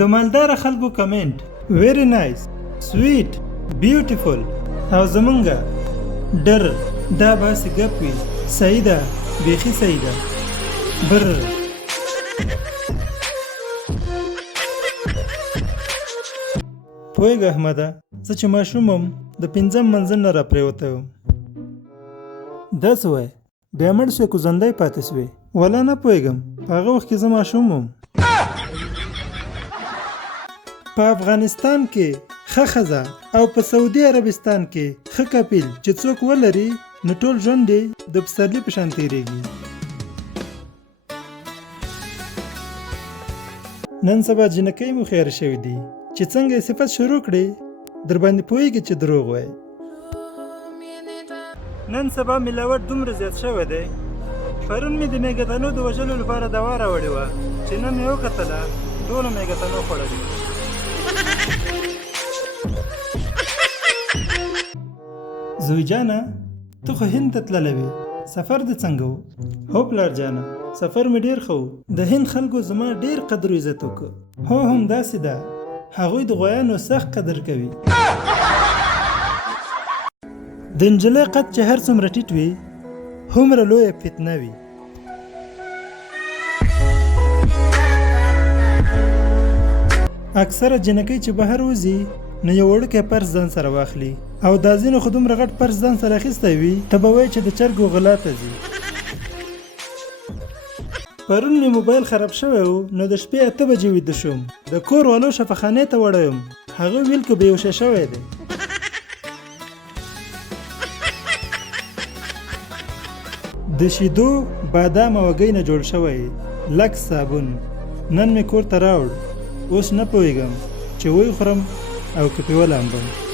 د مالدار خلکو کمنټ ویری نایس سویټ بیوټیفول او زمونږه ډر دا باسي ګپ وي صحیح ده بیخي صحیح ده بر پوهېږه احمده زه چې ماشوم وم د پنځم منزل نه راپرېوتی وم داسې وایه بیا مړ شوې کو ژوندی پاتې شوې ولا نه پوهېږم په هغه وخت کې زه ماشوم وم په افغانستان کې ښه ښځه او په سعودي عربستان کې ښه کپیل چې څوک ولري نو ټول ژوند یې د پسرلي په شان تېرېږي نن سبا جنکۍ مو خیر شوي دي چې څنګه یې صفت شروع کړي در باندې پوهېږي چې دروغ وایي نن سبا ملاوټ دومره زیات شوی دی پرون مې د میږتنو د وژلو لپاره دوا راوړې وه چې نن مې وکتله ټوله میږتنو خوړلې زوی جانه ته خو هند ته تللی وې سفر دې څنګه و هو پلار جانه سفر مې ډېر ښه و د هند خلکو زما ډېر قدر و عزت وکړه هو همداسې ده هغوی د غویانو سخت قدر کوي د نجلۍ قد چې هر څومره ټیټ وي هومره لویه فتنه وي اکثره جنکۍ چې بهر وځي نو یو وړوکی پرس ځان سره واخلي او دا ځینو خو دومره غټ پرس ځان سره اخیستی وي ته به وایې چې د چرګو غلا ته ځي پرون مې موبایل خراب شوی و نو د شپې 8 بجې ویده شوم د کور والو شفاخانې ته وړی یم هغه ویل که بېهوشه شوی دی د شیدو بادام او هګۍ نه جوړ شوی لکس صابون نن مې کور ته راوړ اوس نه پوهېږم چې ویې خورم او که پې ولامبم